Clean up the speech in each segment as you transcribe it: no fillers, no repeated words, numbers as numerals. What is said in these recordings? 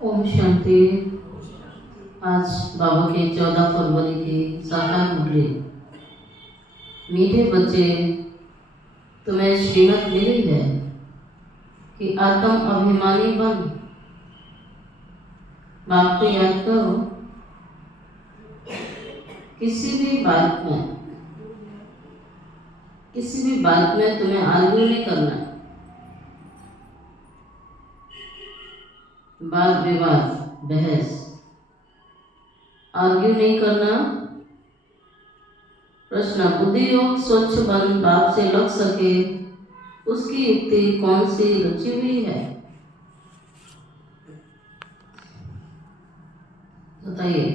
ओम शांति। आज बाबा के 14 फरवरी की साकार मुरली। मीठे बच्चे, तुम्हें श्रीमत मिली है कि आत्म अभिमानी बन। बाप को याद करो, किसी भी बात में तुम्हें आर्ग्यू नहीं करना है। वाद विवाद, बहस, आर्ग्यू नहीं करना। प्रश्न, बुद्धि योग स्वच्छ बन बाप से लग सके, उसकी युक्ति कौन सी रची हुई है? बताइए।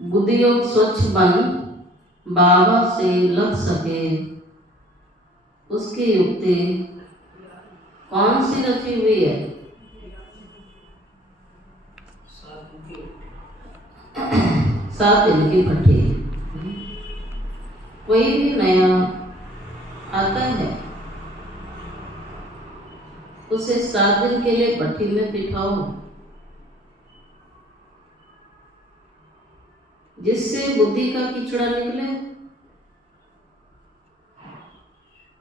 बुद्धि योग स्वच्छ बन बाबा से लग सके, उसकी युक्ति कौन सी रची हुई है? 7 दिन की भट्टी। कोई भी नया आता है, उसे 7 दिन के लिए भट्टी में बिठाओ, जिससे बुद्धि का कीचड़ा निकले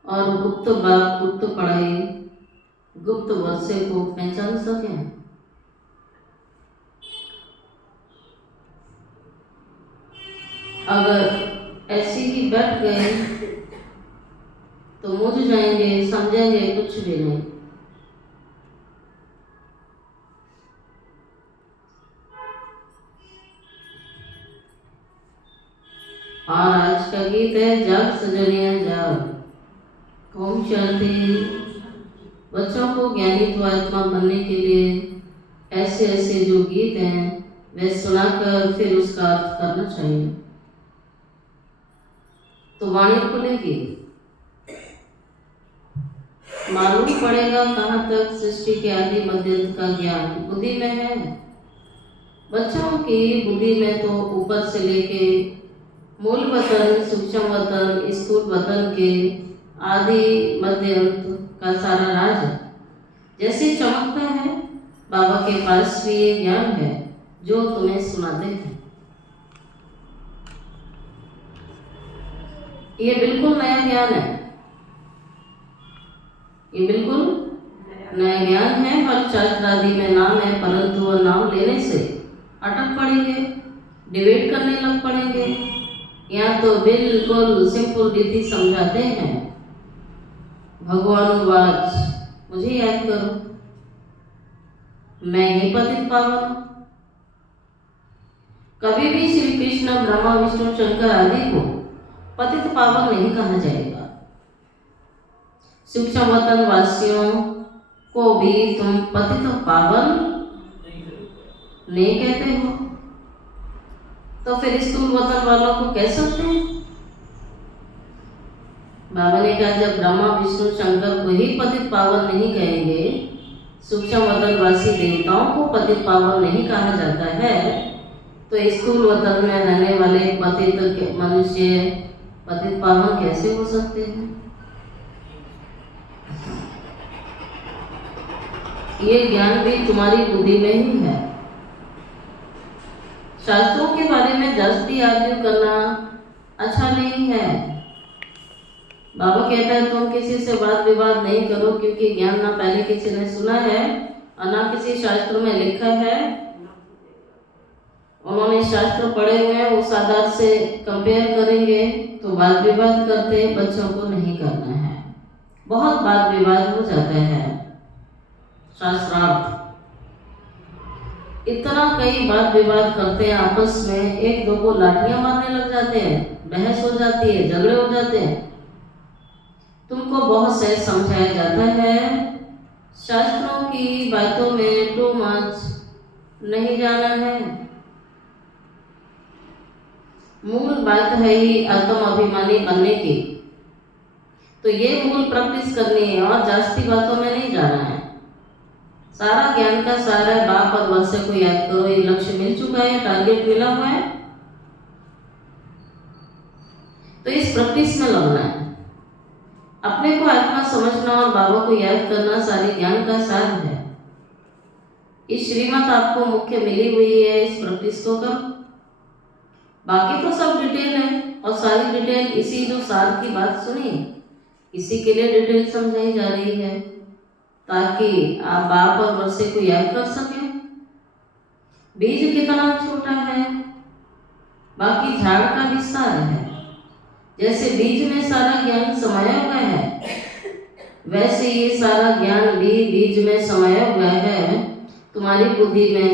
और गुप्त बात, गुप्त पढ़ाई, गुप्त वर्षे को पहचान सकें। अगर ऐसे ही बैठ गए तो मुझ जाएंगे, समझेंगे कुछ भी नहीं। और आज का गीत है जाग सजनिया जाग। ओम शांति। बच्चों को ज्ञानी तो आत्मा बनने के लिए ऐसे ऐसे जो गीत हैं वे सुनाकर फिर उसका अर्थ करना चाहिए, तो वाणी खुलेगी, मालूम पड़ेगा कहाँ तक सृष्टि के आदि मध्य का ज्ञान बुद्धि में है। बच्चों की बुद्धि में तो ऊपर से लेके मूल वतन, सूक्ष्म वतन, स्थूल वतन के आदि मध्य अंत का सारा राज है। जैसे चमकता है, बाबा के पास भी ये ज्ञान है जो तुम्हें सुनाते हैं। ये बिल्कुल नया ज्ञान है, ये बिल्कुल नया ज्ञान है। हर शास्त्र आदि में नाम है, परंतु वह नाम लेने से अटक पड़ेंगे, डिबेट करने लग पड़ेंगे, या तो बिल्कुल सिंपल रीति समझाते हैं। भगवान वाच, मुझे याद करो, मैं ही पतित पावन। कभी भी श्री कृष्ण, ब्रह्मा, विष्णु, शंकर आदि को पतित पावन नहीं कहा जाएगा। सूक्ष्म वतन वासियों को भी तुम पतित पावन नहीं कहते हो, तो फिर स्थूल वतन वालों को कह सकते हैं? बाबा ने कहा जब ब्रह्मा, विष्णु, शंकर को ही पतित पावन नहीं कहेंगे, सूक्ष्म वतनवासी देवताओं को पतित पावन नहीं कहा जाता है, तो स्थूल वतन में रहने वाले पतित मनुष्य पतित पावन कैसे हो सकते हैं? ये ज्ञान भी तुम्हारी बुद्धि में ही है। शास्त्रों के बारे में जास्ती आर्ग्यू करना अच्छा नहीं है। बाबा कहता है तुम किसी से वाद विवाद नहीं करो, क्योंकि ज्ञान ना पहले किसी ने सुना है और ना किसी शास्त्र में लिखा है। उन्होंने शास्त्र पढ़े हुए हैं, उस आधार से कंपेयर करेंगे तो वाद विवाद करते। बच्चों को नहीं करना है, बहुत वाद विवाद हो जाता है। शास्त्रार्थ इतना कई वाद विवाद करते हैं आपस में, एक दो को लाठियां मारने लग जाते हैं, बहस हो जाती है, झगड़े हो जाते हैं। तुमको बहुत सहज समझाया जाता है, शास्त्रों की बातों में टू मच नहीं जाना है। मूल बात है ही आत्म अभिमानी बनने की, तो ये मूल प्रैक्टिस करनी है और जास्ती बातों में नहीं जाना है। सारा ज्ञान का सारा है, बाप और वर्षे को याद करो। ये लक्ष्य मिल चुका है, टारगेट मिला हुआ है, तो इस प्रैक्टिस में लगना है। अपने को आत्मा समझना और बाबा को याद करना सारे ज्ञान का सार है। इस श्रीमत आपको मुख्य मिली हुई है, इस प्रैक्टिस को करो। बाकी तो सब डिटेल है और सारी डिटेल इसी जो सार की बात सुनी इसी के लिए डिटेल समझाई जा रही है, ताकि आप बाप और वर्षे को याद कर सकें। बीज कितना छोटा है, बाकी झाड़ का विस्तार है। जैसे बीज में सारा ज्ञान समाया हुआ है, वैसे ये सारा ज्ञान भी बीज में समाया हुआ है। तुम्हारी बुद्धि में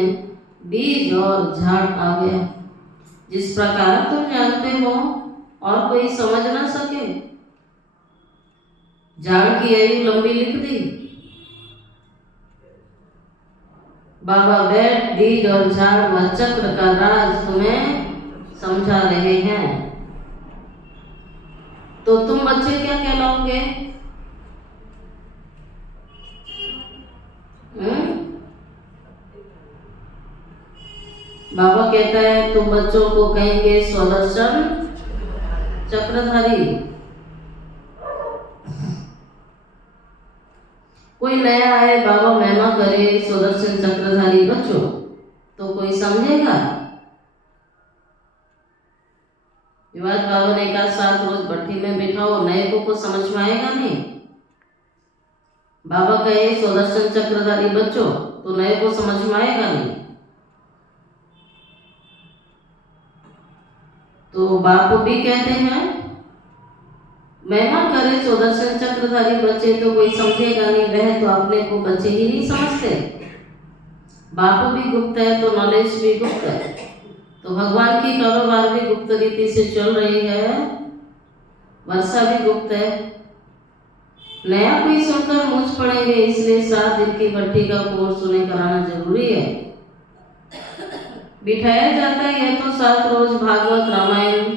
बीज और झाड़ आ गया। जिस प्रकार तुम जानते हो और कोई समझ ना सके। झाड़ की आयु लंबी लिख दी। बाबा बैठ बीज और झाड़ व चक्र का राज तुम्हें समझा रहे हैं। तो तुम बच्चे क्या कहलाओगे? बाबा कहता है तुम बच्चों को कहेंगे स्वदर्शन चक्रधारी। कोई नया आए, बाबा महिमा करे स्वदर्शन चक्रधारी बच्चों, तो कोई समझेगा? विवाद बाबा ने कहा 7 रोज भट्टी में बिठाओ, नए को समझ में आएगा नहीं। बाबा कहे स्वदर्शन चक्रधारी बच्चों, तो नए को समझ में आएगा नहीं। तो बाप भी कहते हैं महिमा करे स्वदर्शन चक्रधारी बच्चे, तो कोई समझेगा नहीं, वह तो अपने को बच्चे ही नहीं समझते। बाप भी गुप्त है तो नॉलेज भी गुप्त है। तो भगवान की कारोबार भी गुप्त रीति से चल रही है, वर्षा भी गुप्त है। नया कोई सुनकर मुझ पड़ेंगे, इसलिए 7 दिन की भट्टी का कोर्स उन्हें कराना जरूरी है। बिठाया जाता है यह तो 7 रोज भागवत रामायण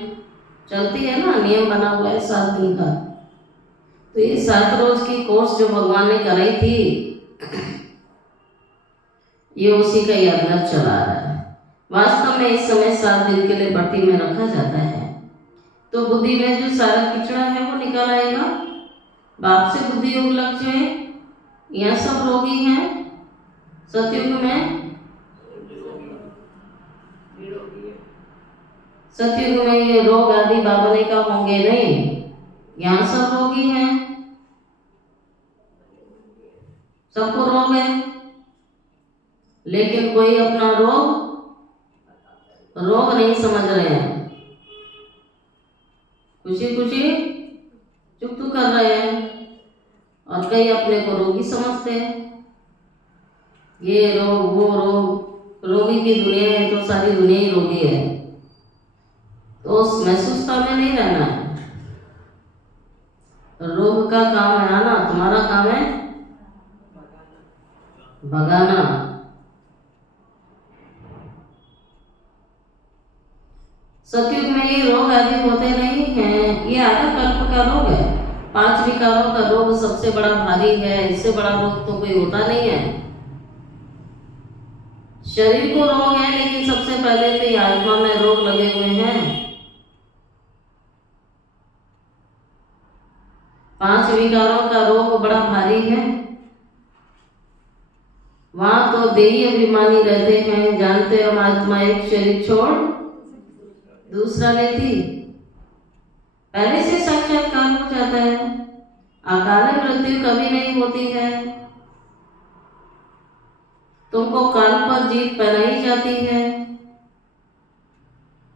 चलती है ना, नियम बना हुआ है 7 दिन का। तो ये 7 रोज की कोर्स जो भगवान ने कराई थी, ये उसी का यादगार चला रहा है। वास्तव में इस समय 7 दिन के लिए भट्टी में रखा जाता है, तो बुद्धि में जो सारा किचड़ा है वो निकल आएगा। बाप से बुद्धि योग लग जाए। यहाँ सब रोगी हैं सतयुग में। सतयुग में ये रोग आदि बाबा ने कहा होंगे नहीं। यहाँ सब रोगी हैं, सबको रोग है, लेकिन कोई अपना रोग नहीं समझ रहे हैं। खुशी खुशी चुप कर रहे हैं और कई अपने को रोगी समझते हैं। ये रोग वो रोग, रोगी की दुनिया है तो सारी दुनिया ही रोगी है। तो उस महसूसता में नहीं रहना है। रोग का काम है आना, तुम्हारा काम है भगाना। सतयुग में ये रोग आदि होते नहीं हैं, ये आधा कल्प का रोग है। 5 विकारों का रोग सबसे बड़ा भारी है, इससे बड़ा रोग तो कोई होता नहीं है। शरीर को रोग है, लेकिन सबसे पहले तो ये आत्मा में रोग लगे हुए हैं। 5 विकारों का रोग बड़ा भारी है। वहां तो देही अभिमानी रहते हैं, जानते हम आत्मा एक शरीर छोड़ दूसरा लेती। पहले से साक्षात्कार हो जाता है। अकाल मृत्यु कभी नहीं होती है। तुमको काल पर जीत पहनाई जाती है।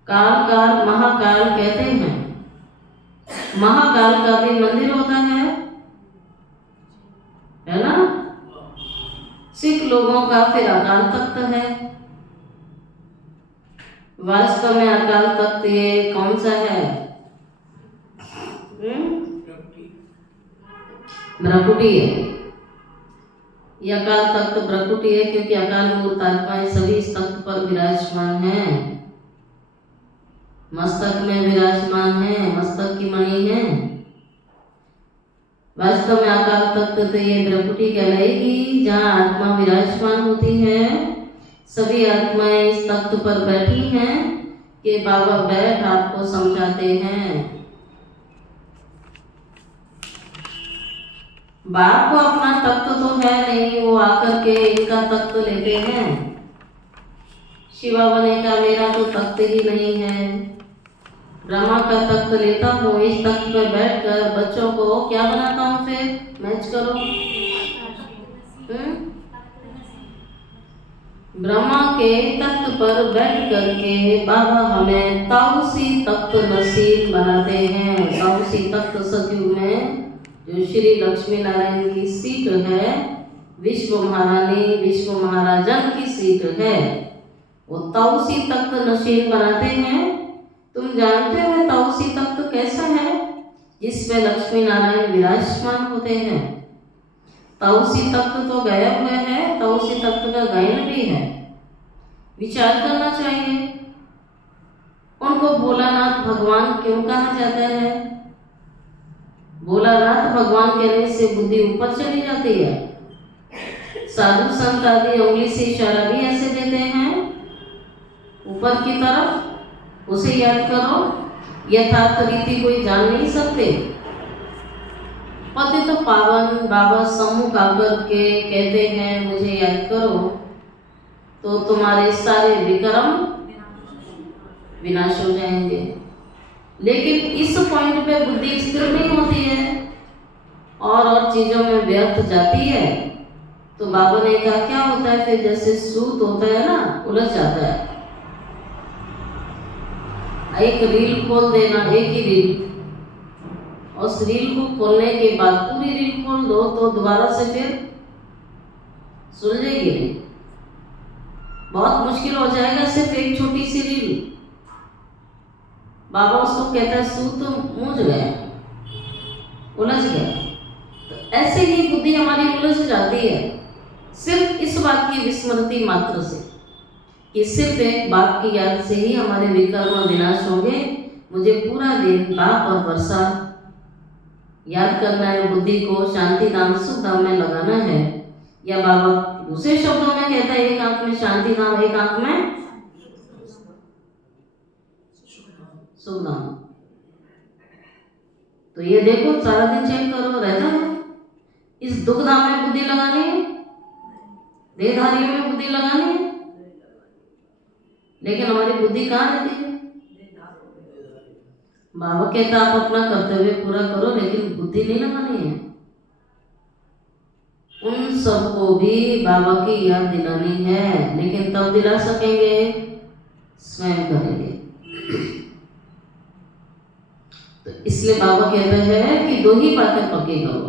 काल महाकाल कहते हैं। महाकाल का भी मंदिर होता है ना? सिख लोगों का फिर अकाल तख्त है। वास्तव में अकाल तख्त ये कौन सा है? ब्रह्मकुटी है। ये अकाल तख्त ब्रह्मकुटी है, क्योंकि अकाल मूर्त आत्माएं सभी इस तख्त पर विराजमान हैं। मस्तक में विराजमान है, मस्तक की मणि है। वास्तव में अकाल तख्त तो ये ब्रह्मकुटी कहलाएगी, जहाँ आत्मा विराजमान होती है। सभी आत्माएं इस तख्त पर बैठी हैं कि बाबा बैठ आपको समझाते हैं। बाप को अपना तख्त तो है नहीं, वो आकर के इनका तख्त लेते हैं। शिव बाबा ने कहा मेरा तो तख्त ही नहीं है, ब्रह्मा का तख्त लेता हूँ, इस तख्त पर बैठकर बच्चों को क्या बनाता हूँ, फिर मैच करो। ब्रह्मा के तख्त पर बैठ करके बाबा हमें ताऊसी तख्त नसीब बनाते हैं। ताऊसी तख्त सतयुग में जो श्री लक्ष्मी नारायण की सीट है, विश्व महारानी विश्व महाराजन की सीट है, वो ताऊसी तख्त नसीब बनाते हैं। तुम जानते हो ताऊसी तख्त कैसा है, जिसमें लक्ष्मी नारायण विराजमान होते हैं। ताऊसी तख्त तो गया हुआ है, ताऊसी तख्त का गायन भी है। विचार करना चाहिए, उनको भोलानाथ भगवान क्यों कहा जाता है। भोलानाथ भगवान कहने से बुद्धि ऊपर चली जाती है। साधु संत आदि उंगली से इशारा भी ऐसे देते हैं ऊपर की तरफ, उसे याद करो। यथार्थ रीति कोई जान नहीं सकते। पति तो पावन बाबा सम्मुख आकर के कहते हैं मुझे याद करो, तो तुम्हारे सारे विक्रम विनाश हो जाएंगे। लेकिन इस पॉइंट पे बुद्धि स्थिर नहीं होती है और चीजों में व्यर्थ जाती है। तो बाबा ने कहा क्या होता है फिर, जैसे सूत होता है ना, उलझ जाता है। एक रील खोल देना, एक ही रील, और उस रील को खोलने के बाद पूरी रील खोल दो तो दोबारा से फिर सुलझेगी नहीं, बहुत मुश्किल हो जाएगा सिर्फ एक छोटी सी रील। बाबा उसको कहता है सूत मूझ गया, उलझ गया। तो ऐसे ही बुद्धि हमारी उलझ जाती है सिर्फ इस बात की विस्मृति मात्र से, कि सिर्फ एक बाप की याद से ही हमारे विकर्म विनाश होंगे। मुझे पूरा दिन बाप और वर्षा याद करना है, बुद्धि को शांति धाम सुख धाम में लगाना है। या बाबा दूसरे शब्दों में कहता है एक आंख में शांति धाम, एक आंख में सुख धाम। तो ये देखो सारा दिन चेक करो, रहता है। इस दुख धाम में बुद्धि लगानी है, देहधारियों में बुद्धि लगानी है, लेकिन हमारी बुद्धि कहाँ रहती है। बाबा कहता आप अपना कर्तव्य पूरा करो, लेकिन बुद्धि नहीं लगानी है। उन सबको भी बाबा की याद दिलानी है, लेकिन तब दिला सकेंगे स्वयं करेंगे। तो इसलिए बाबा कहते हैं कि दो ही बातें पक्की करो।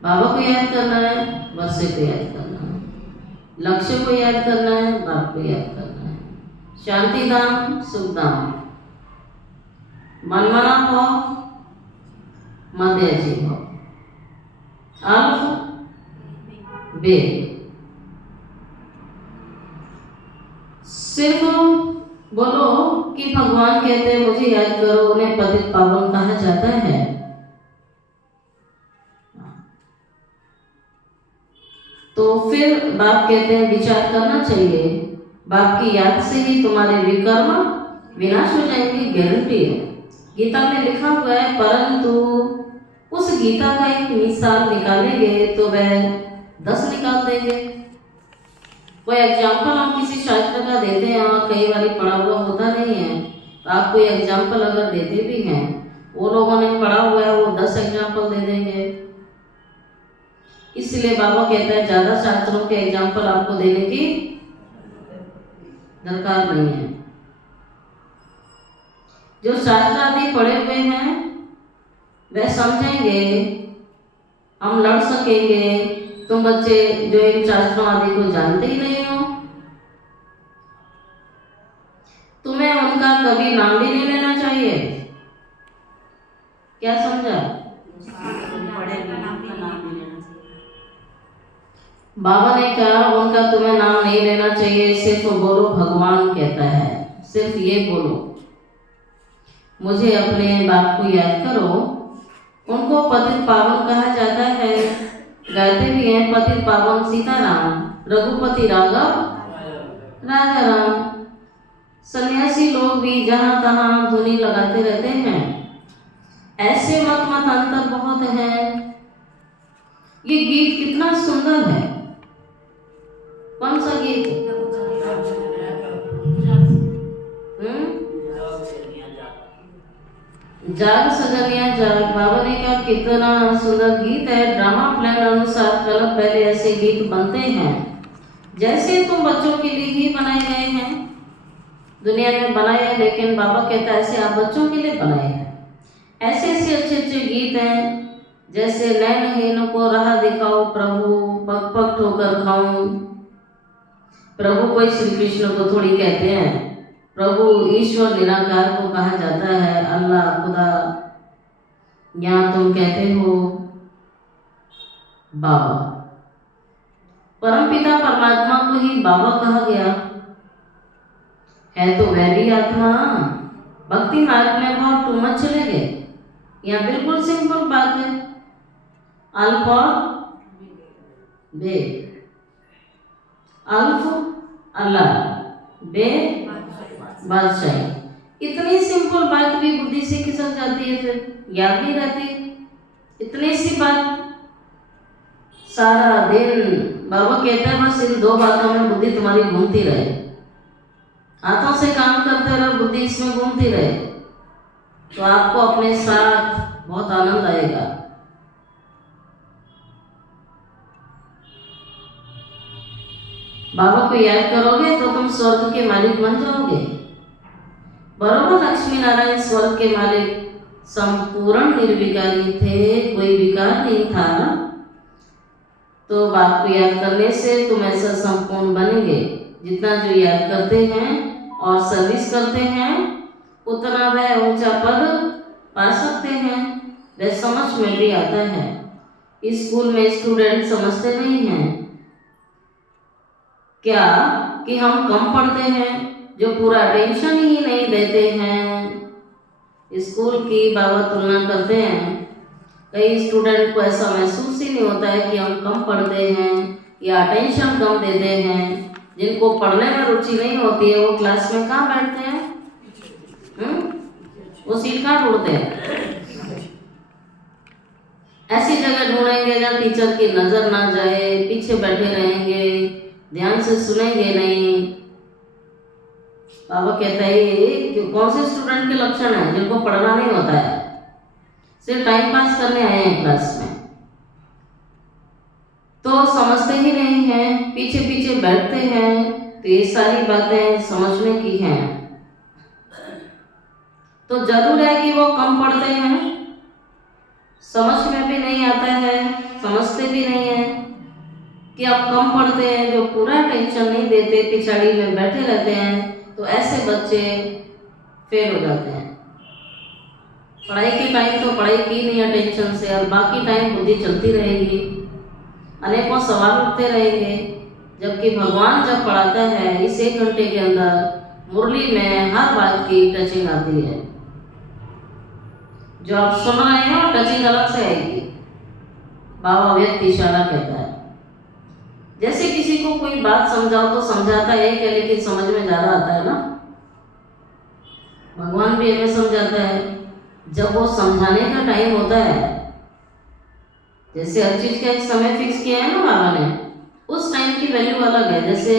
बाबा को याद करना है, वर्षे को याद करना है, लक्ष्य को याद करना है, बाप को याद करना है। शांति धाम सुख धाम, मनमना भाव, मध्याजी भाव, अल्फ बे। सिर्फ बोलो कि भगवान कहते हैं मुझे याद करो, उन्हें पतित पावन कहा जाता है। तो फिर बाप कहते हैं विचार करना चाहिए, बाप की याद से ही तुम्हारे विकर्म विनाश हो जाएंगे, गारंटी है। गीता में लिखा हुआ है, परंतु उस गीता का एक मिसाल निकालेंगे तो वह 10 निकाल देंगे। कोई एग्जाम्पल हम किसी शास्त्र का देते हैं और कई बार पढ़ा हुआ होता नहीं है, तो आप कोई एग्जाम्पल अगर देते भी हैं, वो लोगों ने पढ़ा हुआ है, वो 10 एग्जाम्पल दे देंगे। इसलिए बाबा कहता है ज़्यादा शास्त्रों के एग्जाम्पल आपको देने की दरकार नहीं है। जो शास्त्र आदि पढ़े हुए हैं वह समझेंगे, हम लड़ सकेंगे। तुम बच्चे जो इन शास्त्रों आदि को जानते ही नहीं हो, तुम्हें उनका कभी नाम भी नहीं लेना चाहिए। क्या समझा? बाबा ने कहा उनका तुम्हें नाम नहीं लेना चाहिए, सिर्फ बोलो भगवान कहता है, सिर्फ ये बोलो मुझे अपने बाप को याद करो। उनको पतित पावन कहा जाता है, गाते भी हैं पतित पावन सीताराम, रघुपति राघव राजा राम। सन्यासी लोग भी जहाँ तहाँ धुनी लगाते रहते हैं। ऐसे मत अंतर बहुत हैं ये गीत कितना सुंदर है। कौन सा गीत? जाग सजनिया जाग। बाबा ने कहा कितना सुंदर गीत है। ड्रामा प्लान अनुसार कल पहले ऐसे गीत बनते हैं जैसे तुम बच्चों के लिए ही बनाए गए हैं, दुनिया में बनाए हैं, लेकिन बाबा कहता है ऐसे आप बच्चों के लिए बनाए हैं। ऐसे ऐसे अच्छे अच्छे गीत हैं जैसे नैनहीन को राह दिखाओ प्रभु, पग पग ठोकर खाऊं। प्रभु कोई श्री कृष्ण को थोड़ी कहते हैं, प्रभु ईश्वर निराकार को कहा जाता है, अल्लाह खुदा। यहाँ तुम कहते हो बाबा। परमपिता परमात्मा को ही बाबा कहा गया है तो वह भी आत्मा। भक्ति मार्ग में बहुत टू मच चले गए। यहाँ बिल्कुल सिंपल बात है, अल्फ और बे। अल्फ अल्लाह, बे बादशाही। इतनी सिंपल बात भी बुद्धि से खिसक जाती है, फिर याद नहीं रहती। इतनी सी बात सारा दिन बाबा कहते हैं बस इन दो बातों में बुद्धि तुम्हारी घूमती रहे। हाथों से काम करते रहो, बुद्धि इसमें घूमती रहे, तो आपको अपने साथ बहुत आनंद आएगा। बाबा को याद करोगे तो तुम स्वर्ग के मालिक बन जाओगे। बरोबर लक्ष्मी नारायण स्वर्ग के मालिक संपूर्ण निर्विकारी थे, कोई विकार नहीं था। तो बाप को याद करने से तुम ऐसा संपूर्ण बनेंगे। जितना जो याद करते हैं और सर्विस करते हैं उतना वह ऊंचा पद पा सकते हैं। वह समझ में भी आता है। स्कूल में स्टूडेंट समझते नहीं हैं क्या कि हम कम पढ़ते हैं, जो पूरा अटेंशन ही नहीं देते हैं। स्कूल की बाबा तुलना करते हैं, कई स्टूडेंट को ऐसा महसूस ही नहीं होता है कि हम कम पढ़ते हैं या अटेंशन कम देते हैं। जिनको पढ़ने में रुचि नहीं होती है वो क्लास में कहाँ बैठते हैं? वो सीट कहाँ ढूंढते हैं? ऐसी जगह ढूंढेंगे जहाँ टीचर की नजर ना जाए, पीछे बैठे रहेंगे, ध्यान से सुनेंगे नहीं। बाबा कहता है कि कौन से स्टूडेंट के लक्षण हैं जिनको पढ़ना नहीं होता है, सिर्फ टाइम पास करने आए हैं क्लास में, तो समझते ही नहीं हैं, पीछे पीछे बैठते हैं। तो ये सारी बातें समझने की हैं। तो जरूर है कि वो कम पढ़ते हैं, समझ में भी नहीं आता है, समझते भी नहीं है कि आप कम पढ़ते हैं, जो पूरा टेंशन नहीं देते, पिछाड़ी में बैठे रहते हैं, तो ऐसे बच्चे फेल हो जाते हैं। पढ़ाई के टाइम तो पढ़ाई की नहीं है टेंशन से, और बाकी टाइम बुद्धि चलती रहेगी, अनेकों सवाल उठते रहेंगे। जबकि भगवान जब पढ़ाता है इस 1 घंटे के अंदर मुरली में हर बात की टचिंग आती है। जो आप सुन रहे हैं और टचिंग अलग से आएगी। बाबा व्यक्तिशाला कहता है, जैसे किसी को कोई बात समझाओ तो समझाता है क्या, लेकिन समझ में ज़्यादा आता है ना। भगवान भी हमें समझाता है, जब वो समझाने का टाइम होता है, जैसे हर चीज़ का एक समय फिक्स किया है ना बाबा ने, उस टाइम की वैल्यू अलग है। जैसे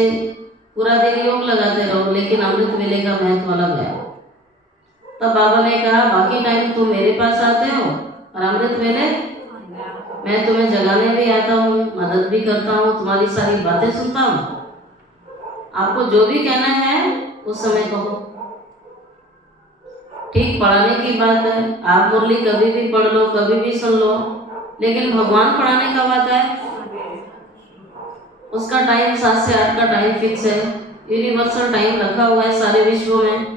पूरा दिन योग लगाते रहो, लेकिन अमृत वेले का महत्व अलग है। तब बाबा ने कहा बाकी टाइम तुम मेरे पास आते हो, और अमृत वेले मैं तुम्हें जगाने भी आता हूँ, मदद भी करता हूँ, तुम्हारी सारी बातें सुनता हूँ। आपको जो भी कहना है उस समय कहो। ठीक पढ़ाने की बात है, आप मुरली कभी भी पढ़ लो, कभी भी सुन लो, लेकिन भगवान पढ़ाने का बात है, उसका टाइम 7 से 8 का टाइम फिक्स है। यूनिवर्सल टाइम रखा हुआ है सारे विश्व में।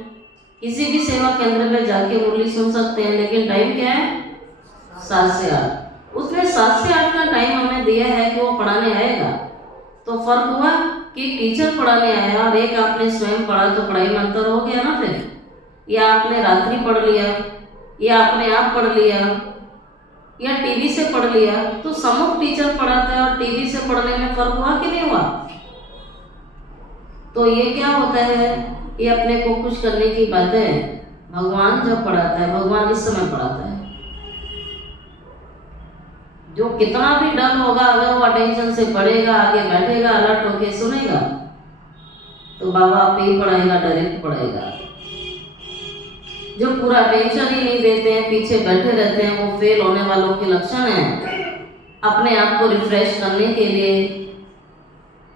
किसी भी सेवा केंद्र में जाके मुरली सुन सकते हैं, लेकिन टाइम क्या है? 7 से 8। उसने 7 से 8 का टाइम हमें दिया है कि वो पढ़ाने आएगा। तो फर्क हुआ कि टीचर पढ़ाने आया और एक आपने स्वयं पढ़ा, तो पढ़ाई में अंतर हो गया ना। फिर या आपने रात्रि पढ़ लिया, या आपने आप पढ़ लिया, या टीवी से पढ़ लिया, तो सम्मुख टीचर पढ़ाता है और टीवी से पढ़ने में फर्क हुआ कि नहीं हुआ? तो ये क्या होता है, ये अपने को खुश करने की बात है। भगवान जब पढ़ाता है, भगवान इस समय पढ़ाता है। जो कितना भी डल होगा, अगर वो अटेंशन से पढ़ेगा, आगे बैठेगा, अलर्ट होके सुनेगा, तो बाबा आप ही पढ़ाएगा, डायरेक्ट पढ़ाएगा। जो पूरा अटेंशन ही नहीं देते हैं, पीछे बैठे रहते हैं, वो फेल होने वालों के लक्षण हैं। अपने आप को रिफ्रेश करने के लिए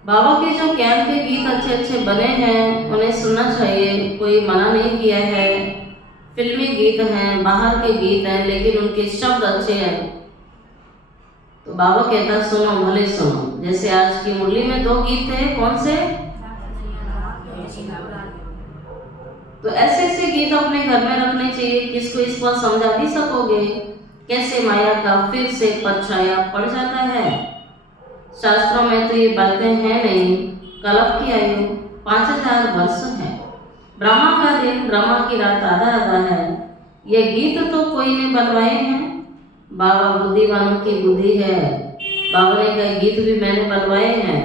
बाबा के जो ज्ञान के गीत अच्छे अच्छे बने हैं, उन्हें सुनना चाहिए। कोई मना नहीं किया है। फिल्मी गीत हैं, बाहर के गीत हैं, लेकिन उनके शब्द अच्छे हैं, तो बाबा कहता सुनो, भले सुनो। जैसे आज की मुरली में 2 गीत थे, कौन से? तो ऐसे ऐसे गीत अपने घर में रखने चाहिए। किसको इस पर समझा भी सकोगे कैसे माया का फिर से परछाया पड़ जाता है। शास्त्रों में तो ये बातें हैं नहीं। कल्प की आयु 5000 वर्ष है। ब्रह्मा का दिन, ब्रह्मा की रात आधा आधा है। ये गीत तो कोई ने बनवाए हैं। बाबा बुद्धिमानों की बुद्धि है। बाबा ने कहा गीत भी मैंने बनवाए हैं।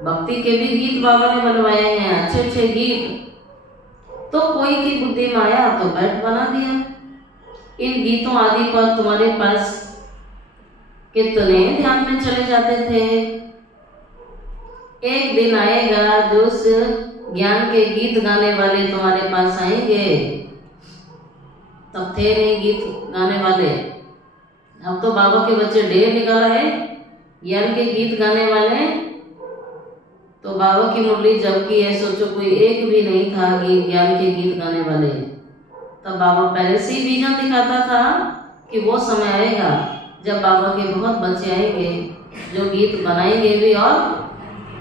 भक्ति के भी गीत बाबा ने बनवाए हैं, अच्छे अच्छे गीत। तो कोई की बुद्धि में आया तो बैठ बना दिया। इन गीतों आदि पर तुम्हारे पास कितने ध्यान में चले जाते थे। एक दिन आएगा जो उस ज्ञान के गीत गाने वाले तुम्हारे पास आएंगे। तब थे नहीं गीत गाने वाले, अब तो बाबा के बच्चे ढेर निकल आए ज्ञान के गीत गाने वाले। तो बाबा की मुरली जब की है, सोचो कोई एक भी नहीं था ज्ञान के गीत गाने वाले। तब बाबा पहले से ही विजन दिखाता था कि वो समय आएगा जब बाबा के बहुत बच्चे आएंगे जो गीत बनाएंगे भी और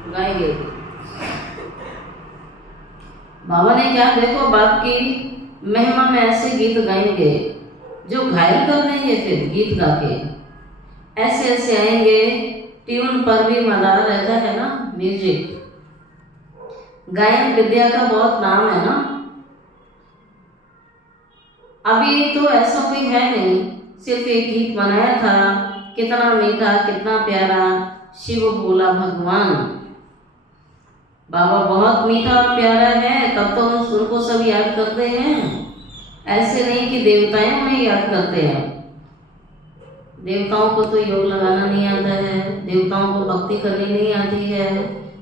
गाएंगे भी। बाबा ने क्या, देखो बाप की महिमा में ऐसे गीत गाएंगे जो घायल कर देंगे। फिर गीत गा के ऐसे ऐसे आएंगे। ट्यून पर भी मदार रहता है ना, म्यूजिक। गायन विद्या का बहुत नाम है ना। अभी तो ऐसा कोई है नहीं, सिर्फ एक गीत बनाया था, कितना मीठा कितना प्यारा, शिव भोला भगवान। बाबा बहुत मीठा और प्यारा है, तब तो उनको सब याद करते हैं। ऐसे नहीं कि देवताएं उन्हें याद करते हैं। देवताओं को तो योग लगाना नहीं आता है, देवताओं को भक्ति करनी नहीं आती है।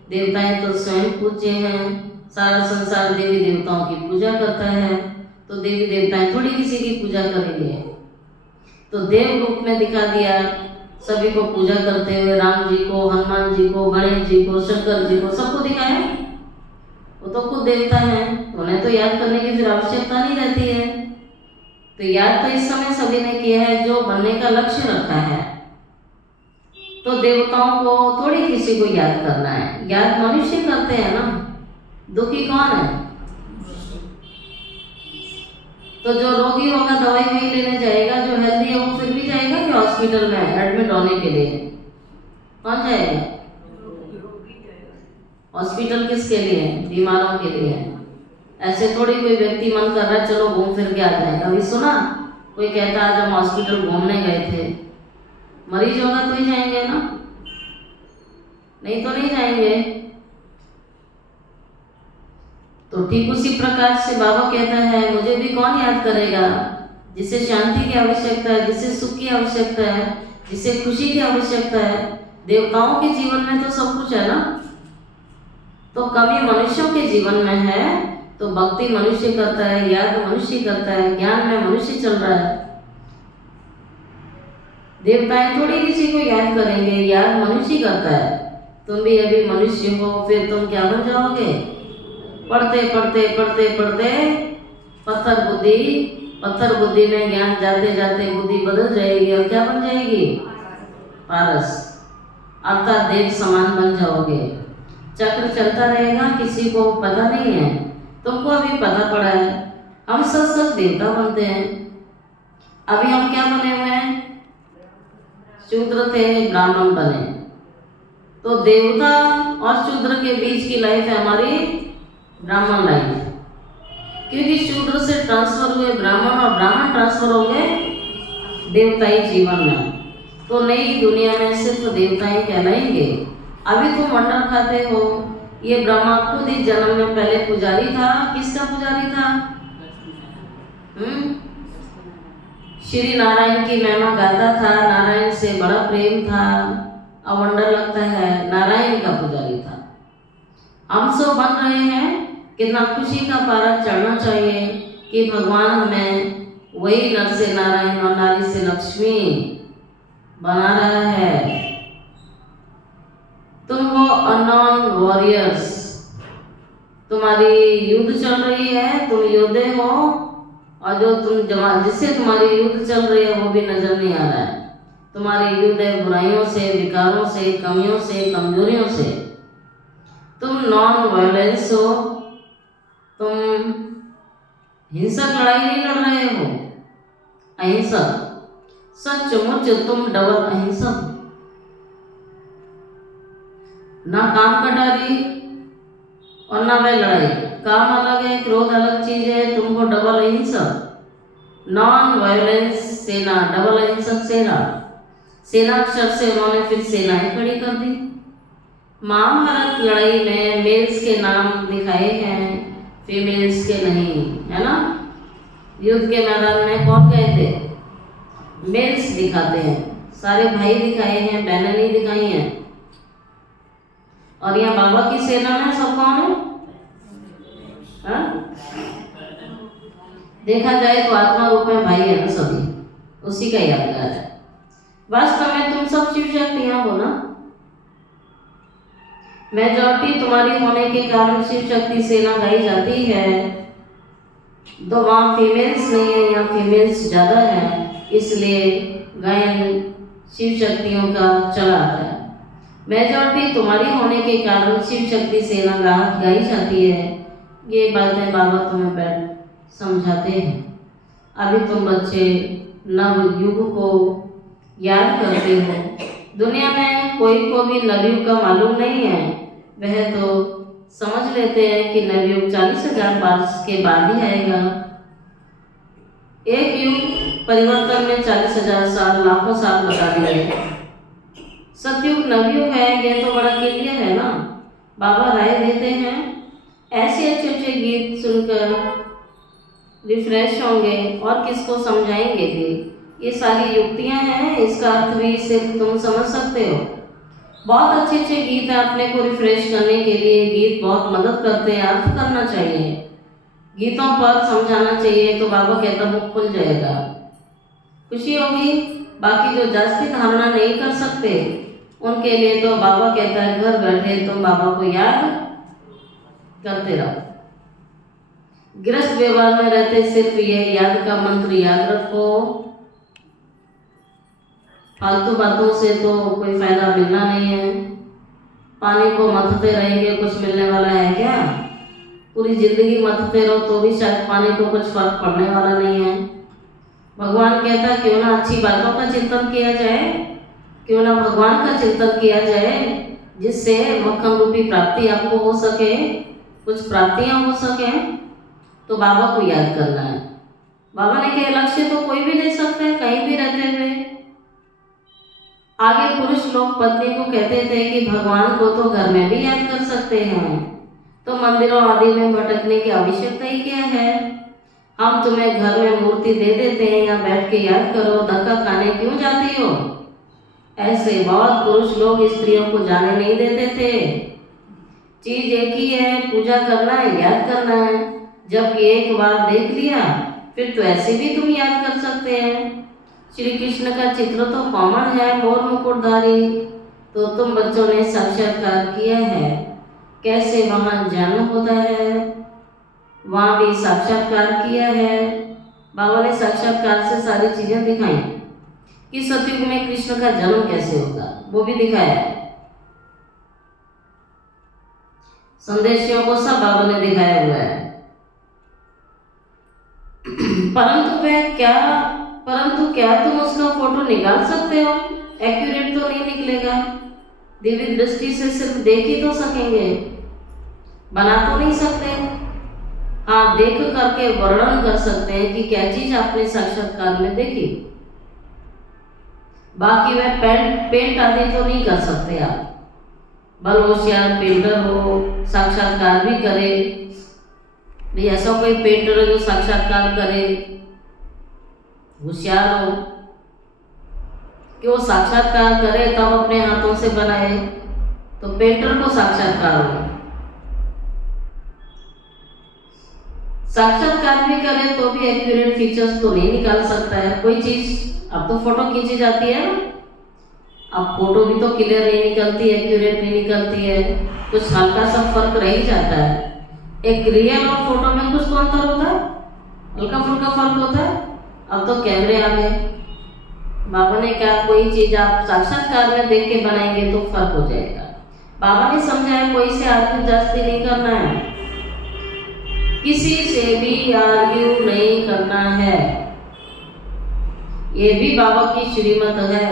देवताएं तो स्वयं पूज्य हैं। सारा संसार देवी देवताओं की पूजा करता है, तो देवी देवताएं थोड़ी किसी की पूजा करेंगे। तो देव रूप में दिखा दिया, सभी को पूजा करते हुए, राम जी को, हनुमान जी को, गणेश जी को, शंकर जी को, सबको दिखाया। वो तो खुद देवता हैं, उन्हें तो याद करने की फिर आवश्यकता नहीं रहती है। तो याद तो इस समय सभी ने किया है जो बनने का लक्ष्य रखा है। तो देवताओं को थोड़ी किसी को याद करना है, याद मनुष्य करते हैं ना। दुखी कौन है? तो जो रोगी होगा दवाई वही लेने जाएगा, जो हेल्दी है वो फिर भी जाएगा कि हॉस्पिटल में एडमिट होने के लिए? कौन जाएगा? हॉस्पिटल किसके लिए है? बीमारों के लिए है। ऐसे थोड़ी कोई व्यक्ति मन कर रहा है चलो घूम फिर के आ जाएगा। अभी सुना कोई कहता आज हम हॉस्पिटल घूमने गए थे। मरीज होगा तो ही जाएंगे ना, नहीं तो नहीं जाएंगे। तो ठीक उसी प्रकार से बाबा कहता है मुझे भी कौन याद करेगा? जिसे शांति की आवश्यकता है, जिसे सुख की आवश्यकता है, जिसे खुशी की आवश्यकता है। देवताओं के जीवन में तो सब कुछ है ना। तो कमी मनुष्यों के जीवन में है, तो भक्ति मनुष्य करता है, याद मनुष्य करता है, ज्ञान में मनुष्य चल रहा है। देवताएं थोड़ी किसी को याद करेंगे, याद मनुष्य करता है। तुम भी अभी मनुष्य हो, फिर तुम क्या बन जाओगे? पढ़ते पढ़ते पढ़ते पढ़ते पत्थर बुद्धि में ज्ञान जाते जाते बुद्धि बदल जाएगी और क्या बन जाएगी? पारस, अर्थात देव समान बन जाओगे। चक्र चलता रहेगा, किसी को पता नहीं है। तुमको अभी पता पड़ा है, हम सच देवता बनते हैं। अभी हम क्या बने हुए हैं? शूद्र थे, ब्राह्मण बने। तो देवता और शूद्र के बीच की लाइफ है हमारी ब्राह्मण लाइफ, क्योंकि शूद्र से ट्रांसफर हुए ब्राह्मण और ब्राह्मण ट्रांसफर हो गए देवताई जीवन में। तो नई दुनिया में सिर्फ देवताएं कहलाएंगे। अभी तुम वंडर खाते हो। ये ब्रह्मा खुद ही जन्म में पहले पुजारी था। किसका पुजारी था? श्री नारायण की महिमा गाता था, नारायण से बड़ा प्रेम था। अब वंडर लगता है नारायण का पुजारी था। हम सब बन रहे हैं, कितना खुशी का पारा चढ़ना चाहिए कि भगवान हमें वही नर से नारायण और नारी से लक्ष्मी बना रहा है। तुम हो अननोन वॉरियर्स, तुम्हारी युद्ध चल रही है, तुम योद्धे हो, और जो जिससे तुम्हारी युद्ध चल रही है वो भी नजर नहीं आ रहा है। तुम्हारी युद्ध है बुराइयों से, विकारों से, कमियों से, कमजोरियों से। तुम नॉन वायलेंस हो, तुम हिंसक लड़ाई नहीं लड़ रहे हो, अहिंसक। सचमुच तुम डबल अहिंसक, ना काम कटारी और ना वह लड़ाई। काम अलग है, क्रोध अलग चीज है, तुमको डबल अहिंसक। नॉन वायलेंस सेना, डबल अहिंसक सेना। सेना अक्षर से उन्होंने फिर सेनाएं खड़ी कर दी। महाभारत लड़ाई में मेल्स के नाम दिखाए हैं, फीमेल्स के नहीं, है ना। युद्ध के मैदान में कौन गए थे? मेल्स दिखाते हैं, सारे भाई दिखाए हैं, बहनें नहीं दिखाई हैं। और यहाँ बाबा की सेना में सब कौन है? देखा जाए तो आत्मा रूप में भाई है ना, सभी उसी का यादगार है। वास्तव में तुम सब शिव शक्तियां हो ना। मेजॉरिटी तुम्हारी होने के कारण शिव शक्ति सेना गाई जाती है। तो वहाँ फीमेल्स नहीं है, यहाँ फीमेल्स ज़्यादा है, इसलिए गायन शिव शक्तियों का चला आता है। मेजॉरिटी तुम्हारी होने के कारण शिव शक्ति सेना गाई जाती है। ये बातें बाबा तुम्हें बैठ समझाते हैं। अभी तुम बच्चे नव युग को याद करते हो। दुनिया में कोई को भी नवयुग का मालूम नहीं है, वह तो समझ लेते हैं कि नवयुग 40,000 वर्ष के बाद ही आएगा। एक युग परिवर्तन में 40,000 साल, लाखों साल बता दिए। सतयुग नवयुग है, ये तो बड़ा क्लियर है ना। बाबा राय देते हैं ऐसे अच्छे अच्छे गीत सुनकर रिफ्रेश होंगे और किसको समझाएंगे भी। ये सारी युक्तियां हैं, इसका अर्थ भी सिर्फ तुम समझ सकते हो। बहुत अच्छे अच्छे गीत हैं अपने को रिफ्रेश करने के लिए, गीत बहुत मदद करते हैं। अर्थ करना चाहिए, गीतों पर समझाना चाहिए, तो बाबा कहता मुख खुल जाएगा, खुशी होगी। बाकी जो जास्ती धारणा नहीं कर सकते उनके लिए तो बाबा कहता है घर बैठे तुम बाबा को याद करते रहो। गृहस्थ व्यवहार में रहते सिर्फ ये याद का मंत्र याद रखो। फालतू बातों से तो कोई फायदा मिलना नहीं है। पानी को मथते रहेंगे, कुछ मिलने वाला है क्या? पूरी जिंदगी मथते रहो तो भी शायद पानी को कुछ फर्क पड़ने वाला नहीं है। भगवान कहता क्यों ना अच्छी बातों का चिंतन किया जाए, क्यों ना भगवान का चिंतन किया जाए, जिससे मक्खन रूपी प्राप्ति आपको हो सके, कुछ प्राप्तियां हो सके। तो बाबा को याद करना है। बाबा ने कहा लक्ष्य तो कोई भी दे सकते हैं कहीं भी रहते हुए। आगे पुरुष लोग पत्नी को कहते थे कि भगवान को तो घर में भी याद कर सकते हैं, तो मंदिरों आदि में भटकने की आवश्यकता ही क्या है। हम तुम्हें घर में मूर्ति दे देते हैं, यहाँ बैठ के याद करो, धक्का खाने क्यों जाती हो। ऐसे बहुत पुरुष लोग स्त्रियों को जाने नहीं देते थे। चीज एक ही है, पूजा करना है, याद करना है। जबकि एक बार देख लिया फिर तो ऐसे भी तुम याद कर सकते हैं। श्री कृष्ण का चित्र तो कॉमन है, मोर मुकुटधारी, तो तुम बच्चों ने साक्षात्कार किया है कैसे वहाँ जन्म होता है, वहाँ भी साक्षात्कार किया है। बाबा ने साक्षात्कार से सारी चीजें दिखाई कि सतयुग में कृष्ण का जन्म कैसे होगा, वो भी दिखाया। संदेशियों को सब बाबा ने दिखाया हुआ है। परंतु क्या तुम उसका फोटो निकाल सकते हो? एक्यूरेट तो नहीं निकलेगा। दिव्य दृष्टि से सिर्फ देख ही तो सकेंगे, बना तो नहीं सकते। हाँ, देख करके वर्णन कर सकते हैं कि क्या चीज आपने साक्षात्कार में देखी। बाकी वह पेंट आदि तो नहीं कर सकते आप। बल होशियार पेंटर हो, साक्षात्कार भी करे, ऐसा कोई पेंटर है जो साक्षात्कार करे, होशियार हो कि वो साक्षात्कार करे तब अपने हाथों से बनाए, तो पेंटर को साक्षात्कार हो। साक्षात्कार भी करे तो भी एक्यूरेट फीचर्स तो नहीं निकाल सकता है कोई चीज। अब तो फोटो खींची जाती है ना, अब फोटो भी तो क्लियर नहीं निकलती, एक्यूरेट नहीं निकलती है, कुछ हल्का सा फर्क रह ही जाता है। एक रियल और फोटो में कुछ तो अंतर होता है, हल्का फुल्का फर्क होता है। अब तो कैमरे आ गए, बाबा ने कहा कोई चीज आप साक्षात्कार में देख के बनाएंगे तो फर्क हो जाएगा। बाबा ने समझाया कोई से आर्ग्यू जास्ती नहीं करना है, किसी से भी आर्ग्यू नहीं करना है। ये भी बाबा की श्रीमत है,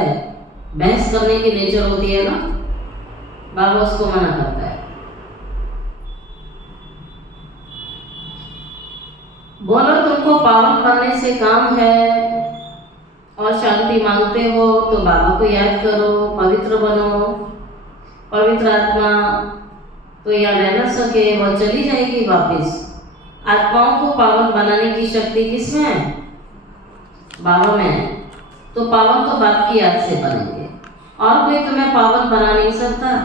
बहस करने की नेचर होती है ना, बाबा उसको मना करता है। बोलो तुमको पावन बनने से काम है और शांति मांगते हो तो बाबा को याद करो, पवित्र बनो। पवित्र आत्मा तो यहाँ रह न सके, वह चली जाएगी वापस। आत्माओं को पावन बनाने की शक्ति किसमें है? बाबा में है। तो पावन तो बाप की याद से बनेंगे, और कोई तुम्हें पावन बना नहीं सकता।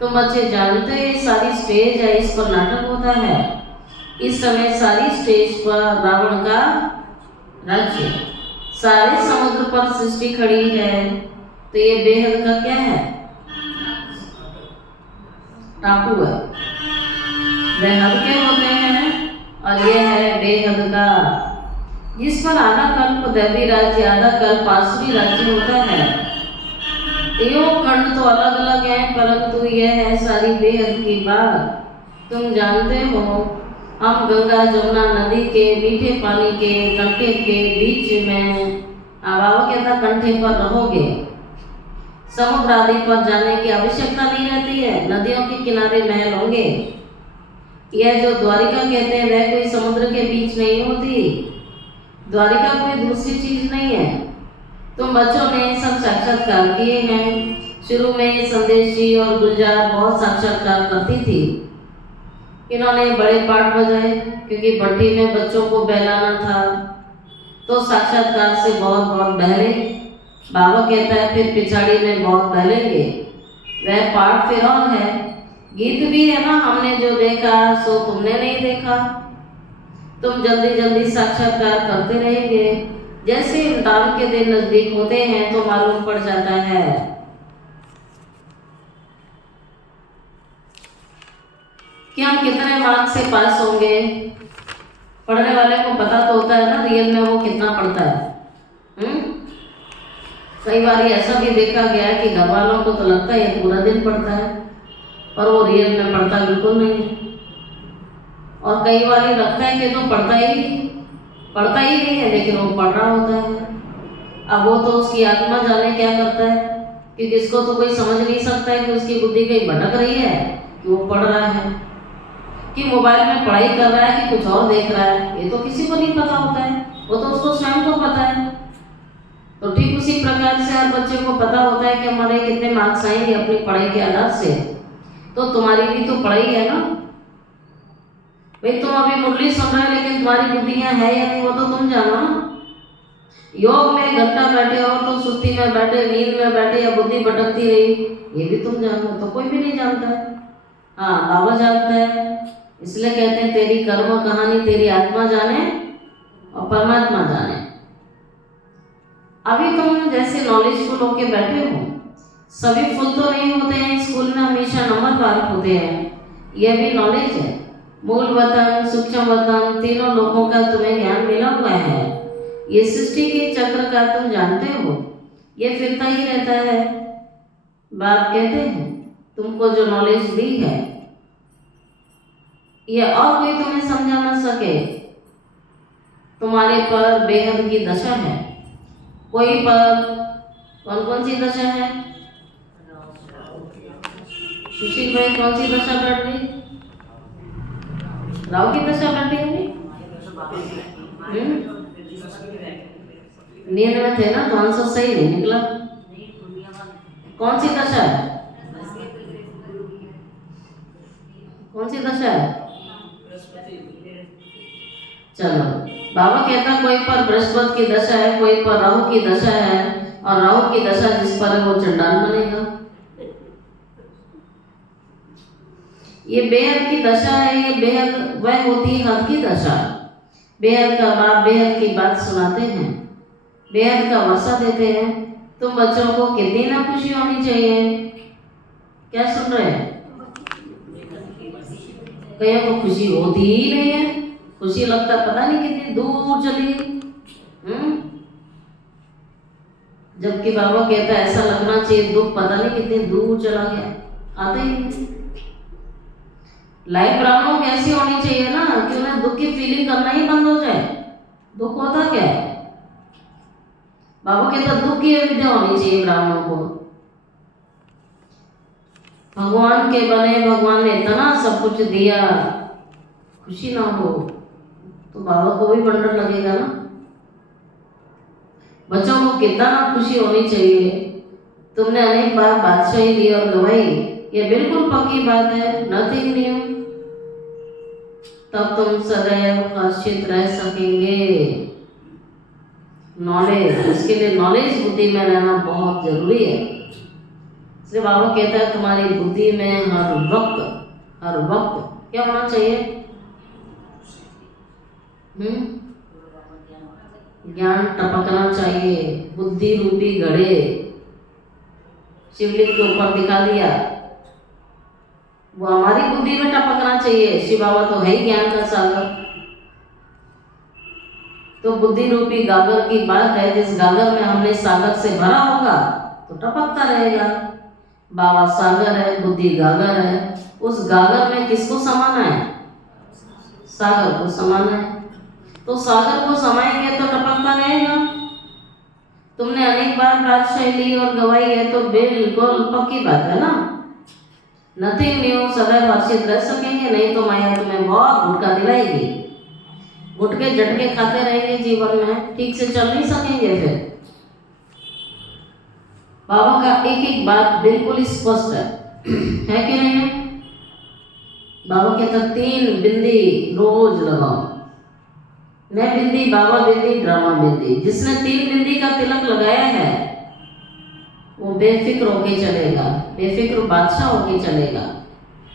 तुम बच्चे जानते हो ये सारी स्टेज है, इस पर नाटक होता है। इस समय सारी स्टेज पर रावण का राज्य, सारे समुद्र पर सृष्टि खड़ी है, तो ये बेहद का क्या है? टापू है। बेहद के होते हैं और ये है बेहद का, जिस पर आधा कल्प दैवी राज्य, आधा कल्प आसुरी राज्य होता है। यो खंड तो अलग अलग है, परंतु यह है सारी बेहद की बात। तुम जानते हो हम गंगा जमुना नदी के मीठे पानी के कंठे के बीच में, बाबा कहता कंठे पर रहोगे। समुद्र आदि पर जाने की आवश्यकता नहीं रहती है, नदियों के किनारे महल होंगे। यह जो द्वारिका कहते हैं वह कोई समुद्र के बीच नहीं होती, द्वारिका कोई दूसरी चीज नहीं है। तुम बच्चों ने सब साक्षात्कार किए हैं। शुरू में संदेशी और गुलजार बहुत साक्षात्कार करती थी, इन्होंने बड़े पाठ बजाए क्योंकि भट्टी में बच्चों को बहलाना था, तो साक्षात्कार से बहुत बहुत बहले। बाबा कहता है फिर पिछाड़ी में बहुत बहलेंगे, वह पाठ फिर और है। गीत भी है ना, हमने जो देखा सो तुमने नहीं देखा। तुम जल्दी जल्दी साक्षात्कार करते रहेंगे, जैसे इम्तिहान के दिन नजदीक होते हैं तो मालूम पड़ जाता है। कि हम कितने मार्क्स से पास होंगे। पढ़ने वाले को पता तो होता है ना रियल में वो कितना पढ़ता है। कई बार ऐसा भी देखा गया है कि घर वालों को तो लगता है पूरा दिन पढ़ता है, पर वो रियल में पढ़ता बिल्कुल नहीं है। और कई बार ये लगता है कि तो पढ़ता ही नहीं है, लेकिन वो पढ़ रहा होता है। अब वो तो उसकी आत्मा जाने क्या करता है, क्योंकि इसको तो कोई समझ नहीं सकता है कि उसकी बुद्धि कहीं भटक रही है कि वो पढ़ रहा है, कि मोबाइल में पढ़ाई कर रहा है कि कुछ और देख रहा है। ये तो किसी को नहीं पता होता है, वो तो उसको स्वयं को पता है। तो ठीक उसी प्रकार से हर बच्चे को पता होता है कि हमारे कितने मार्क्स आएंगे अपनी पढ़ाई के आधार से। तो तुम्हारी भी तो पढ़ाई है ना भाई, तुम अभी मुरली सुन रहे हो लेकिन तुम्हारी बुद्धियां है या नहीं वो तो तुम जानो ना। योग में घंटा बैठे हो तो सुस्ती में बैठे, नींद में बैठे या बुद्धि भटकती रही, ये भी तुम जानो। तो कोई भी नहीं जानता है, हाँ बाबा जानता है। इसलिए कहते हैं तेरी कर्म कहानी तेरी आत्मा जाने और परमात्मा जाने। अभी तुम जैसे नॉलेजफुल होके बैठे हो, सभी फुल तो नहीं होते हैं, स्कूल में हमेशा नंबर पार होते हैं, यह भी नॉलेज है। मूल वतन, सूक्ष्म वतन, तीनों लोगों का तुम्हें ज्ञान मिला हुआ है। ये सृष्टि के चक्र का तुम जानते हो, ये फिरता ही रहता है। बाप कहते हैं तुमको जो नॉलेज दी है ये और कोई तुम्हें समझा ना सके। तुम्हारे पर बेहद की दशा है, कोई पर कौन कौन सी दशा है? सुशील भाई कौन सी दशा बैठ गई? राव की दशा बैठी है। नींद में थे ना तो आंसर सही नहीं निकला। कौन सी दशा है? कौन सी दशा है? चलो बाबा कहता कोई पर बृहस्पति की दशा है, कोई पर राहु की दशा है, और राहु की दशा जिस पर है वो चंडाल बनेगा। ये बेहद की दशा है, ये बेहद वह होती है हद की दशा। बेहद का बाप बेहद की बात सुनाते हैं, बेहद का वर्षा देते हैं। तुम बच्चों को कितनी ना खुशी होनी चाहिए। क्या सुन रहे हैं? कहीं को खुशी होती ही नहीं है, खुशी लगता पता नहीं कितनी दूर चली गई। जबकि बाबा कहता है ऐसा लगना चाहिए दुख पता नहीं कितनी दूर चला गया, आता ही नहीं। लाइफ ब्राह्मणों की ऐसी होनी चाहिए ना कि उन्हें दुख की फीलिंग करना ही बंद हो जाए। दुख होता क्या है? बाबा कहता दुख की अविद्या होनी चाहिए ब्राह्मणों को। भगवान के बने, भगवान ने इतना सब कुछ दिया, खुशी ना हो तो बाबा को भी बंडर लगेगा ना। बच्चों को कितना खुशी होनी चाहिए। तुमने अनेक बार बादशाही ली और गवाई, ये बिल्कुल पक्की बात है, नथिंग न्यू। तब तुम सदैव हर्षित रह सकेंगे। नॉलेज, इसके लिए नॉलेज बुद्धि में रहना बहुत जरूरी है। इसलिए बाबा कहता है तुम्हारी बुद्धि में हर वक्त क्या होना चाहिए? ज्ञान टपकना चाहिए। बुद्धि रूपी घड़े शिवलिंग के ऊपर दिखा दिया, वो हमारी बुद्धि में टपकना चाहिए। शिव बाबा तो है ही ज्ञान का सागर। तो बुद्धि रूपी गागर की बात है, जिस गागर में हमने सागर से भरा होगा तो टपकता रहेगा। बाबा सागर है, बुद्धि गागर है। उस गागर में किसको समाना है? सागर को समाना है। तो सागर को समाएंगे तो टपकता रहेगा। तुमने अनेक बार बादशाही ली और गवाई है तो बिल्कुल पक्की बात है ना। नथिंग न्यू, सदैव हर्षित रह सकेंगे। नहीं तो माया तुम्हें बहुत गुटका दिलाएगी, गुटके झटके खाते रहेंगे जीवन में, ठीक से चल नहीं सकेंगे। फिर बाबा का एक एक बात बिल्कुल स्पष्ट है कि नहीं है? बाबा कहता 3 बिंदी रोज लगाओ। मैं बिंदी, बाबा बिंदी, ड्रामा बिंदी। जिसने 3 बिंदी का तिलक लगाया है वो बेफिक्र होके चलेगा, बेफिक्र बादशाह होके चलेगा।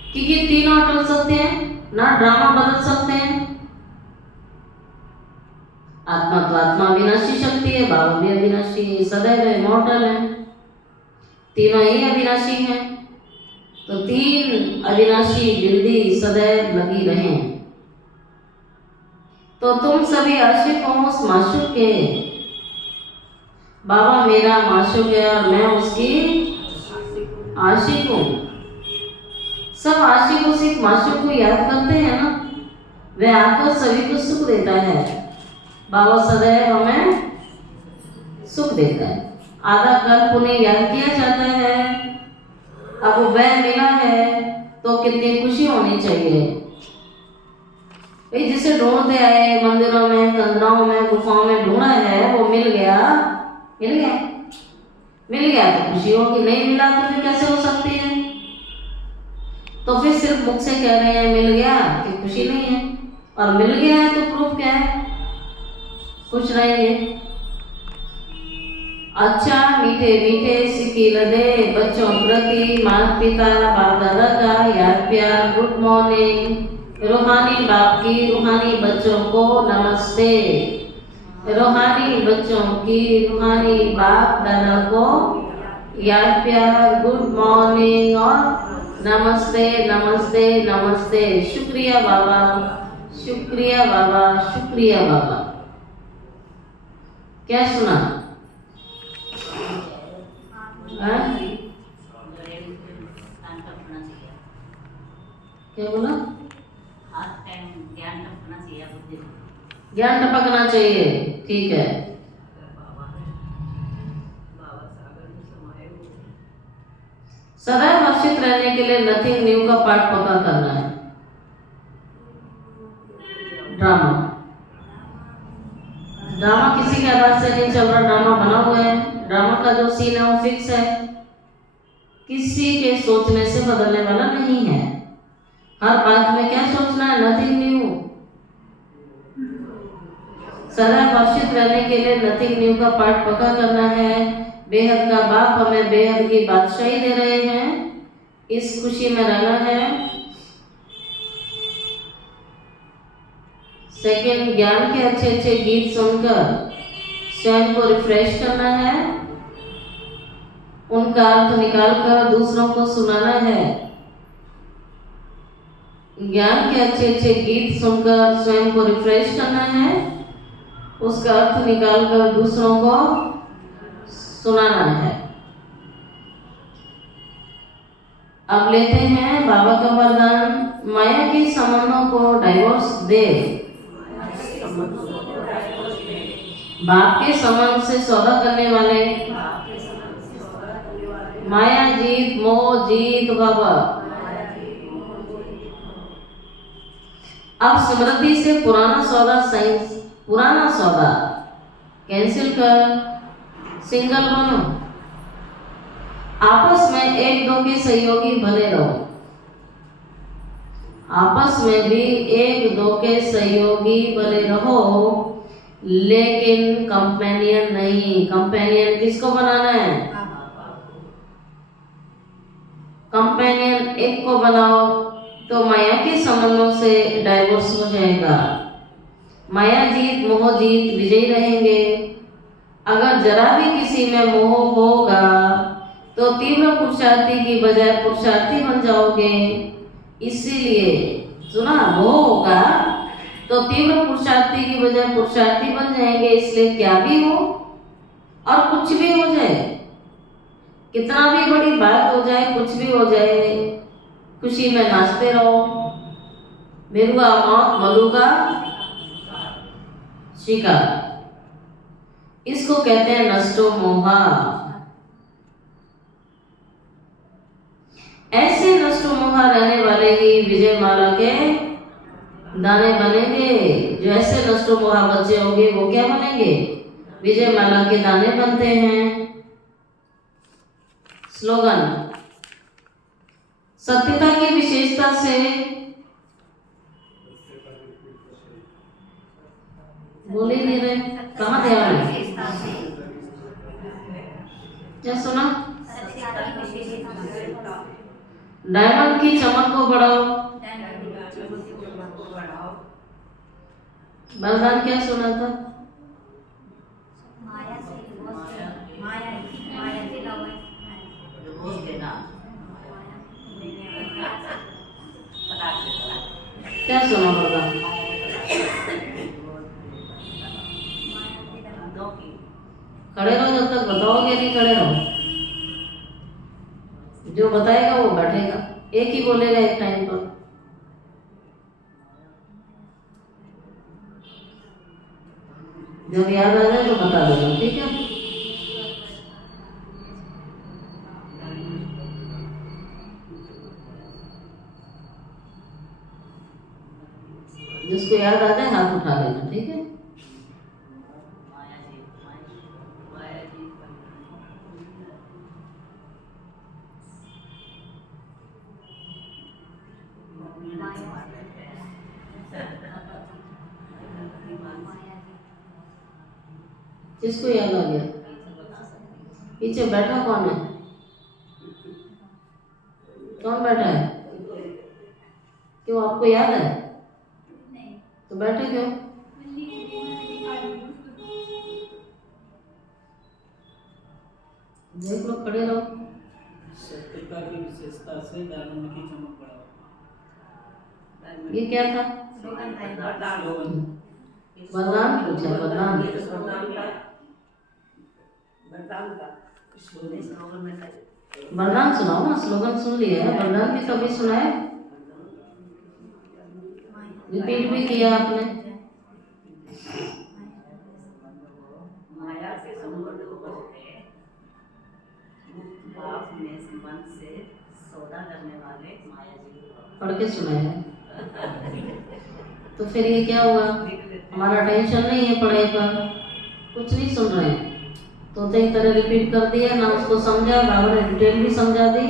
क्योंकि तीनों अटल सकते हैं ना, ड्रामा बदल सकते हैं। आत्मा तो आत्मा अविनाशी शक्ति है, बाबा भी अविनाशी है, सदैव इमॉर्टल है। तीनों ही अविनाशी हैं। तो 3 अविनाशी बिंदी सदैव लगी रहें। तो तुम सभी आशिक हो उस माशूक के। बाबा मेरा माशूक है और मैं उसकी आशिक हूँ। सब आशिक उस एक माशूक को याद करते हैं ना, वह आकर सभी को सुख देता है। बाबा सदैव हमें सुख देता है। आधा कल्प उन्हें याद किया जाता है, अब वह मिला है तो कितनी खुशी होनी चाहिए। भाई जिसे ढूंढते आए मंदिरों में, कंदराओं में, गुफाओं में ढूंढा है, वो मिल गया तो खुशी होगी। नहीं मिला तो फिर कैसे हो सकती है? तो फिर सिर्फ मुख से कह रहे हैं मिल गया कि खुशी नहीं है, और मिल गया है तो प्रूफ क्या है? खुश रहेंगे। अच्छा मीठे मीठे सिक्की लदे बच्चों प्रति माता पिता बाप दादा का याद प्यार, गुड मॉर्निंग। रूहानी बाप की रूहानी बच्चों को नमस्ते। रूहानी बच्चों की रूहानी बाप दादा को याद प्यार, गुड मॉर्निंग और नमस्ते नमस्ते नमस्ते। शुक्रिया बाबा, शुक्रिया बाबा, शुक्रिया बाबा। क्या सुना? क्या बोला? ज्ञान टपकना चाहिए, ठीक है। सदैव हर्षित रहने के लिए नथिंग न्यू का पाठ पक्का करना है। ड्रामा किसी के आधार से नहीं चल रहा, ड्रामा बना हुआ है। ड्रामा का जो सीन है वो फिक्स है, किसी के सोचने से बदलने वाला नहीं है। हर बात में क्या सोचना है? Nothing new. सदा हर्षित रहने के लिए नथिंग न्यू का पाठ पक्का करना है। बेहद का बाप हमें बेहद की बादशाही दे रहे हैं, इस खुशी में रहना है। सेकंड, ज्ञान के अच्छे अच्छे गीत सुनकर स्वयं को रिफ्रेश करना है, उनका अर्थ निकालकर दूसरों को सुनाना है। ज्ञान के अच्छे अच्छे गीत सुनकर स्वयं को रिफ्रेश करना है, उसका अर्थ निकालकर दूसरों को सुनाना है। अब लेते हैं बाबा का वरदान, माया के संबंधों को डाइवोर्स दे। बाप के संबंध से सौदा करने वाले माया जीत मोह जीत बाबा। अब स्मृति से पुराना सौदा कैंसिल कर सिंगल बनो। आपस में एक दो के सहयोगी बने रहो, आपस में भी एक दो के सहयोगी बने रहो, लेकिन कंपेनियन नहीं। कंपेनियन किसको बनाना है? कंपेनियन एक को बनाओ तो माया के संबंधों से डाइवोर्स हो जाएगा। माया जीत मोह जीत विजयी रहेंगे। अगर जरा भी किसी में मोह होगा तो तीव्र पुरुषार्थी की बजाय पुरुषार्थी बन जाओगे। इसीलिए सुना, मोह होगा तो तीव्र पुरुषार्थी की बजाय पुरुषार्थी बन जाएंगे। इसलिए क्या भी हो और कुछ भी हो जाए, कितना भी बड़ी बात हो जाए, कुछ भी हो जाए, खुशी में नाचते रहो। मेरुआ मौत मलुका शिकार, इसको कहते हैं नष्टो मोहा। ऐसे नष्टो मोहा रहने वाले ही विजय माला के दाने बनेंगे। जो ऐसे नष्टो मोहा बच्चे होंगे वो क्या बनेंगे? विजय माला के दाने बनते हैं। स्लोगन, सत्यता की विशेषता से बोले नहीं रहे, कहाँ ध्यान है? क्या सुना? डायमंड की चमक को बढ़ाओ। वरदान क्या सुना था? क्या सुना वरदान? खड़े रहो, जब तक बताओगे नहीं खड़े रहो। जो बताएगा वो बैठेगा, एक ही बोलेगा एक टाइम पर। जब याद आ जाए तो बता देना, ठीक है? जिसको याद आ जाए हाथ उठा लेना, ठीक है? जिसको याद आ गया। पीछे बैठा कौन है? कौन बैठा है? क्यों, आपको याद है? तो बैठे क्यों? देख लो, खड़े रहो। सत्यता की विशेषता से डायमंड की चमक बढ़ाओ। ये क्या था? वरदान पूछा, वरदान। वरदान सुनाओ ना, स्लोगन सुन लिया है, वरदान भी कभी सुना है? रिपीट भी किया आपने। माया के संबंध को बाप में संबंध से सौदा करने वाले माया जी पढ़ के सुनाया। तो फिर ये क्या हुआ? हमारा टेंशन नहीं है पढ़ाई पर, कुछ नहीं सुन रहे हैं तो सही तरह रिपीट कर दिया ना, उसको समझा, बाबा ने डिटेल भी समझा दी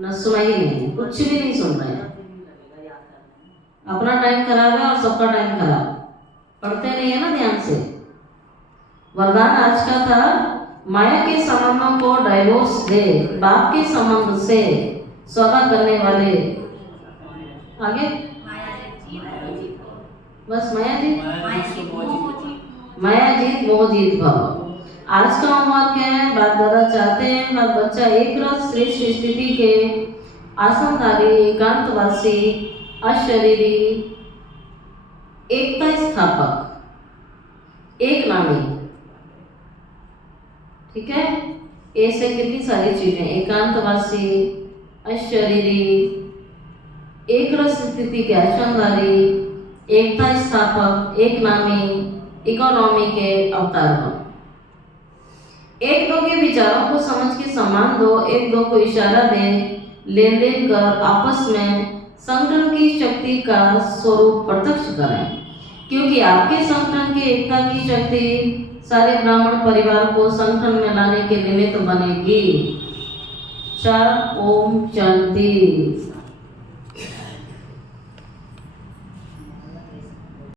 ना, सुना ही नहीं, कुछ भी नहीं सुन रहे हैं। अपना टाइम खराब है और सबका टाइम खराब, पढ़ते नहीं है ना ध्यान से। वरदान आज का था, माया के संबंधों को डाइवोर्स दे, बाप के संबंध से सौदा करने वाले। आगे बस माया जीत मोह जीत भाव। आज का होमवर्क है, बाप दादा चाहते हैं हर बच्चा एक रस श्रेष्ठ स्थिति के आसनधारी, एकांतवासी, अशरीरी, एकता स्थापक, एक नामी। ठीक है, ऐसे कितनी सारी चीजें, एकांतवासी, अशरीरी, एक रस स्थिति के आसनधारी, एकता स्थापक, एक नामी, इकोनॉमी के अवतार। एक दो के विचारों को समझ के सम्मान दो, एक दो को इशारा दे, लेन देन कर आपस में संगठन की शक्ति का स्वरूप प्रत्यक्ष करें, क्योंकि आपके संगठन की एकता की शक्ति सारे ब्राह्मण परिवार को संगठन में लाने के निमित्त बनेगी। ओम शांति।